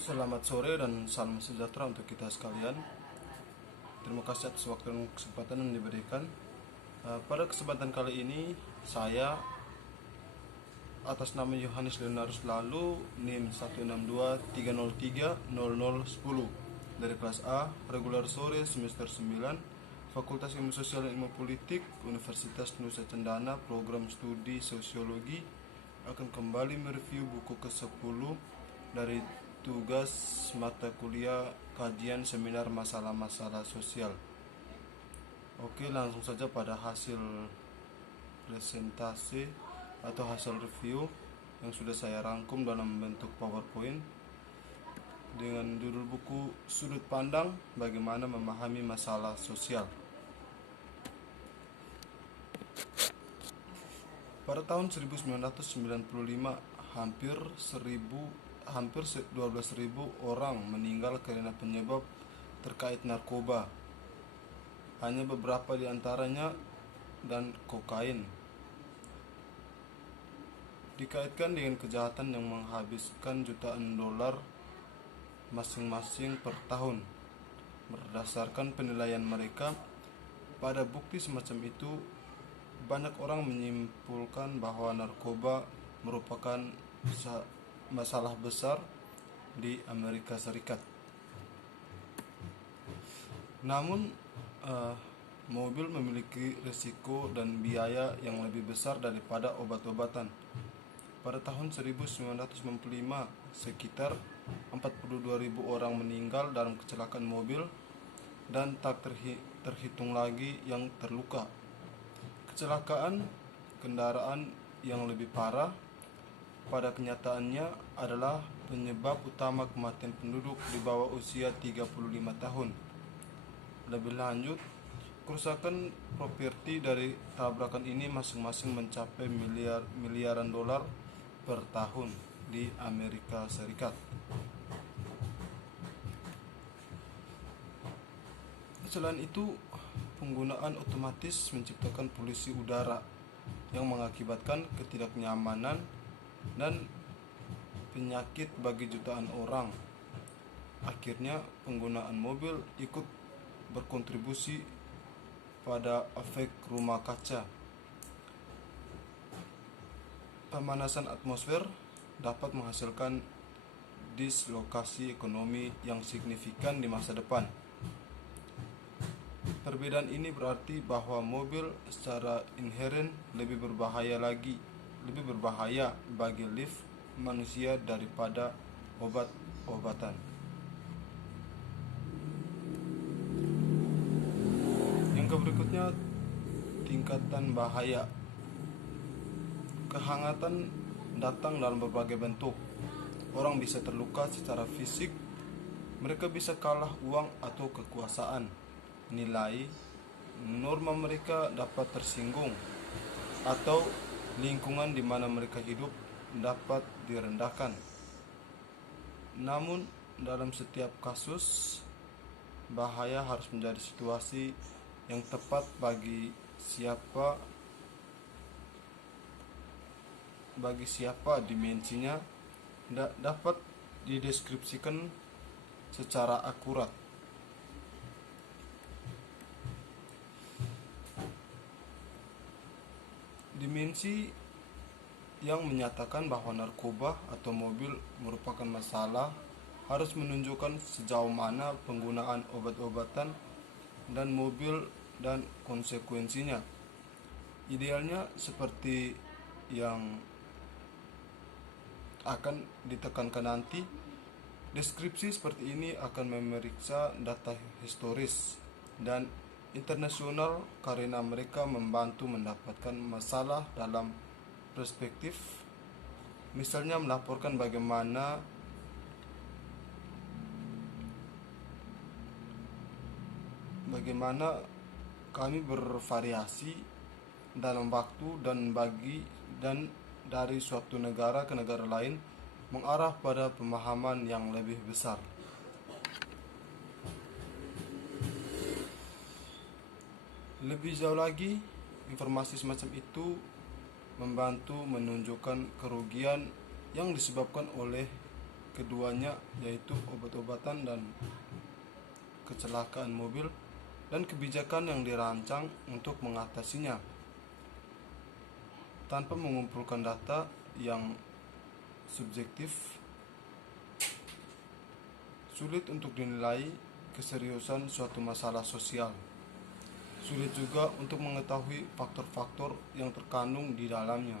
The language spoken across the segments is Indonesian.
Selamat sore dan salam sejahtera untuk kita sekalian. Terima kasih atas waktu dan kesempatan yang diberikan. Pada kesempatan kali ini, saya atas nama Yohanes Leonarus Lalu, NIM 162303010 dari kelas A, regular sore semester 9, Fakultas Ilmu Sosial dan Ilmu Politik, Universitas Nusa Cendana, program studi Sosiologi, akan kembali mereview buku ke-10 dari tugas mata kuliah kajian seminar masalah-masalah sosial. Oke, langsung saja pada hasil presentasi atau hasil review yang sudah saya rangkum dalam bentuk PowerPoint dengan judul buku Sudut Pandang Bagaimana Memahami Masalah Sosial. Pada tahun 1995, hampir 12.000 orang meninggal karena penyebab terkait narkoba. Hanya beberapa di antaranya dan kokain. Dikaitkan dengan kejahatan yang menghabiskan jutaan dolar masing-masing per tahun. Berdasarkan penilaian mereka, pada bukti semacam itu, banyak orang menyimpulkan bahwa narkoba merupakan masalah besar di Amerika Serikat. Namun, mobil memiliki risiko dan biaya yang lebih besar daripada obat-obatan. Pada tahun 1995, sekitar 42.000 orang meninggal dalam kecelakaan mobil dan tak terhitung lagi yang terluka. Kecelakaan kendaraan yang lebih parah pada kenyataannya adalah penyebab utama kematian penduduk di bawah usia 35 tahun. Lebih lanjut, kerusakan properti dari tabrakan ini masing-masing mencapai miliaran dolar per tahun di Amerika Serikat. Selain itu, penggunaan otomatis menciptakan polusi udara yang mengakibatkan ketidaknyamanan dan penyakit bagi jutaan orang. Akhirnya, penggunaan mobil ikut berkontribusi pada efek rumah kaca. Pemanasan atmosfer dapat menghasilkan dislokasi ekonomi yang signifikan di masa depan. Perbedaan ini berarti bahwa mobil secara inheren lebih berbahaya bagi lift manusia daripada obat-obatan. Yang berikutnya, tingkatan bahaya. Kehangatan datang dalam berbagai bentuk. Orang bisa terluka secara fisik, mereka bisa kalah uang atau kekuasaan. Nilai norma mereka dapat tersinggung, atau lingkungan di mana mereka hidup dapat direndahkan. Namun, dalam setiap kasus, bahaya harus menjadi situasi yang tepat bagi siapa dimensinya dapat dideskripsikan secara akurat. Dimensi yang menyatakan bahwa narkoba atau mobil merupakan masalah harus menunjukkan sejauh mana penggunaan obat-obatan dan mobil dan konsekuensinya. Idealnya seperti yang akan ditekankan nanti, deskripsi seperti ini akan memeriksa data historis dan internasional karena mereka membantu mendapatkan masalah dalam perspektif. Misalnya melaporkan bagaimana kami bervariasi dalam waktu dan dari suatu negara ke negara lain mengarah pada pemahaman yang lebih besar. Lebih jauh lagi, informasi semacam itu membantu menunjukkan kerugian yang disebabkan oleh keduanya, yaitu obat-obatan dan kecelakaan mobil, dan kebijakan yang dirancang untuk mengatasinya. Tanpa mengumpulkan data yang subjektif, sulit untuk dinilai keseriusan suatu masalah sosial. Sulit juga untuk mengetahui faktor-faktor yang terkandung di dalamnya.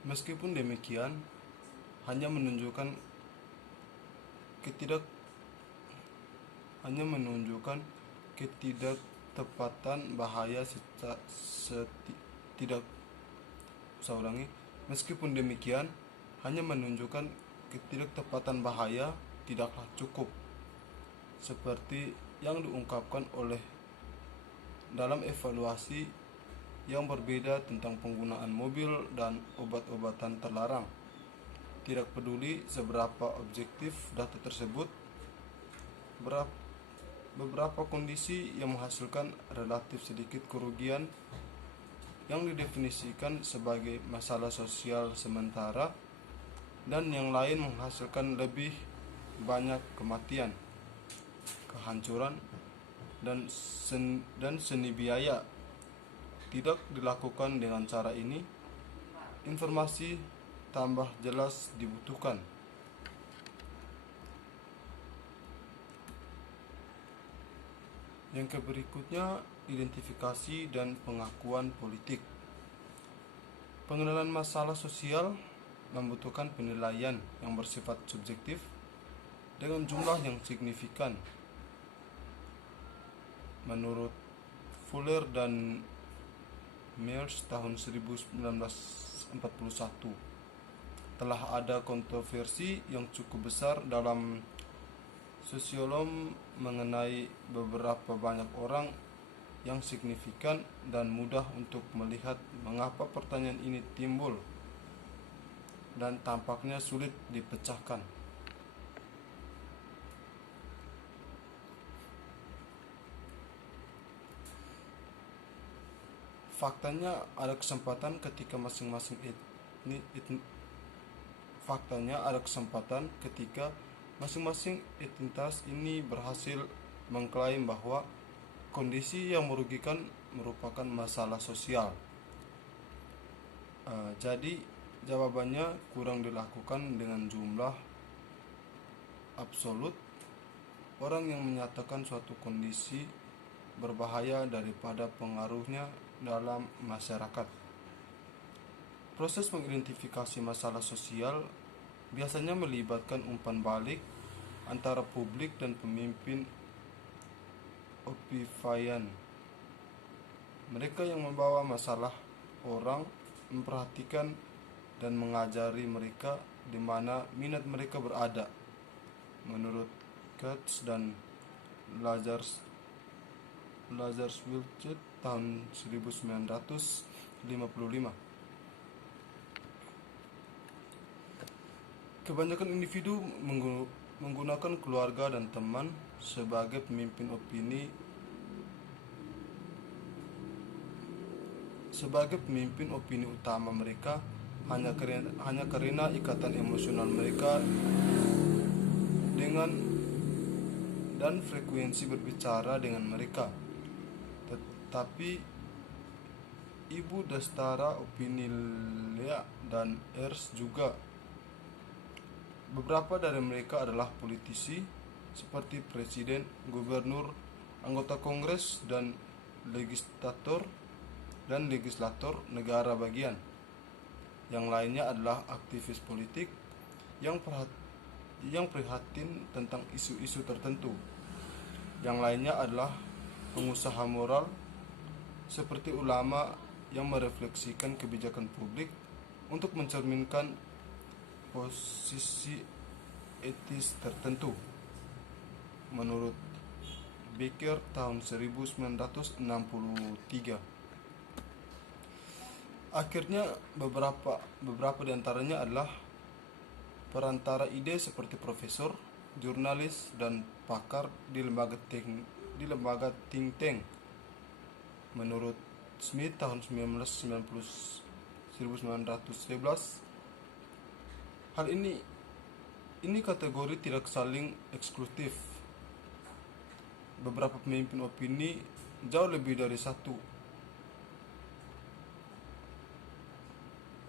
Meskipun demikian, hanya menunjukkan ketidaktepatan bahaya Meskipun demikian, hanya menunjukkan ketidaktepatan bahaya tidaklah cukup, seperti yang diungkapkan oleh dalam evaluasi yang berbeda tentang penggunaan mobil dan obat-obatan terlarang. Tidak peduli seberapa objektif data tersebut, beberapa kondisi yang menghasilkan relatif sedikit kerugian yang didefinisikan sebagai masalah sosial sementara, dan yang lain menghasilkan lebih banyak kematian, kehancuran, dan seni biaya. Tidak dilakukan dengan cara ini, informasi tambah jelas dibutuhkan. Yang berikutnya, identifikasi dan pengakuan politik. Pengenalan masalah sosial membutuhkan penilaian yang bersifat subjektif dengan jumlah yang signifikan. Menurut Fuller dan Mears tahun 1941, telah ada kontroversi yang cukup besar dalam sosiologi mengenai beberapa banyak orang yang signifikan dan mudah untuk melihat mengapa pertanyaan ini timbul dan tampaknya sulit dipecahkan. Faktanya ada kesempatan ketika masing-masing entitas ini berhasil mengklaim bahwa kondisi yang merugikan merupakan masalah sosial. Jadi jawabannya kurang dilakukan dengan jumlah absolut orang yang menyatakan suatu kondisi berbahaya daripada pengaruhnya dalam masyarakat. Proses mengidentifikasi masalah sosial biasanya melibatkan umpan balik antara publik dan pemimpin opinian. Mereka yang membawa masalah orang memperhatikan dan mengajari mereka di mana minat mereka berada. Menurut Katz dan Lazarus-Wilczek tahun 1955. Kebanyakan individu menggunakan keluarga dan teman sebagai pemimpin opini utama mereka hanya karena ikatan emosional mereka dengan dan frekuensi berbicara dengan mereka. Tetapi Ibu Dastara, Opinilia, dan Ers juga. Beberapa dari mereka adalah politisi seperti presiden, gubernur, anggota kongres, dan legislator negara bagian. Yang lainnya adalah aktivis politik yang prihatin tentang isu-isu tertentu. Yang lainnya adalah pengusaha moral seperti ulama yang merefleksikan kebijakan publik untuk mencerminkan posisi etis tertentu. Menurut Becker tahun 1963. Akhirnya beberapa di antaranya adalah perantara ide seperti profesor, jurnalis, dan pakar di lembaga think tank. Menurut Smith tahun 1999, 1911. Hal ini kategori tidak saling eksklusif. Beberapa pemimpin opini jauh lebih dari satu.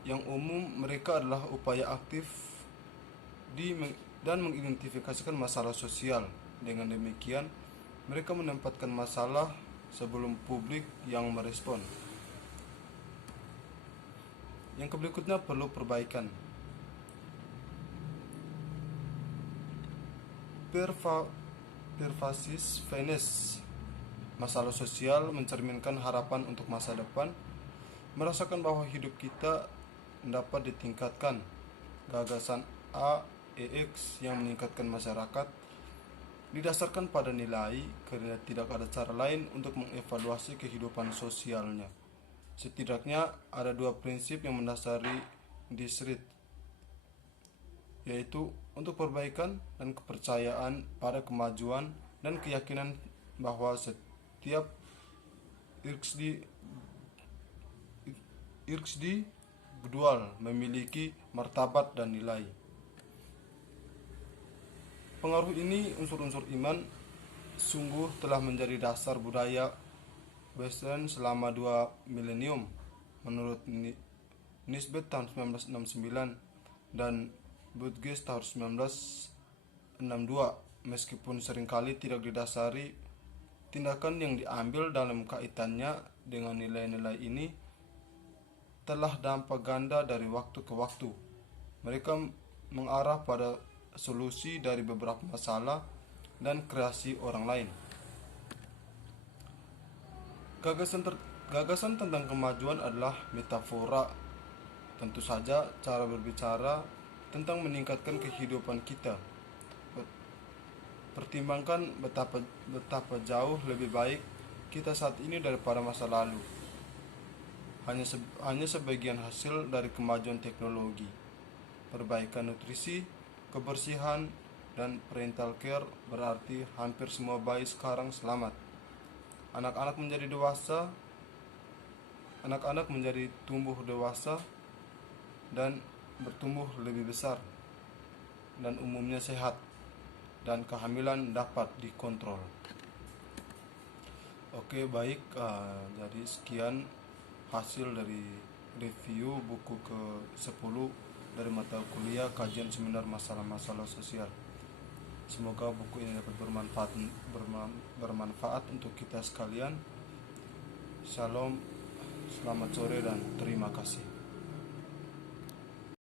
Yang umum mereka adalah upaya aktif dan mengidentifikasikan masalah sosial. Dengan demikian, mereka menempatkan masalah sebelum publik yang merespon. Yang berikutnya perlu perbaikan. Pervasis Venice. Masalah sosial mencerminkan harapan untuk masa depan. Merasakan bahwa hidup kita dapat ditingkatkan. Gagasan AEX yang meningkatkan masyarakat didasarkan pada nilai, karena tidak ada cara lain untuk mengevaluasi kehidupan sosialnya. Setidaknya ada dua prinsip yang mendasari Disrit, yaitu untuk perbaikan dan kepercayaan pada kemajuan dan keyakinan bahwa setiap individual memiliki martabat dan nilai. Pengaruh ini, unsur-unsur iman, sungguh telah menjadi dasar budaya Western selama 2 milenium. Menurut Nisbet tahun 1969 dan Budges tahun 1962, meskipun seringkali tidak didasari, tindakan yang diambil dalam kaitannya dengan nilai-nilai ini telah dampak ganda dari waktu ke waktu. Mereka mengarah pada solusi dari beberapa masalah dan kreasi orang lain. Gagasan tentang kemajuan adalah metafora. Tentu saja cara berbicara tentang meningkatkan kehidupan kita. Pertimbangkan betapa jauh lebih baik kita saat ini daripada masa lalu. Hanya sebagian hasil dari kemajuan teknologi. Perbaikan nutrisi, kebersihan, dan parental care berarti hampir semua bayi sekarang selamat. Anak-anak menjadi tumbuh dewasa dan bertumbuh lebih besar dan umumnya sehat, dan kehamilan dapat dikontrol. Oke, baik, jadi sekian hasil dari review buku ke-10 dari mata kuliah kajian seminar masalah-masalah sosial. Semoga buku ini dapat bermanfaat untuk kita sekalian. Shalom, selamat sore, dan terima kasih.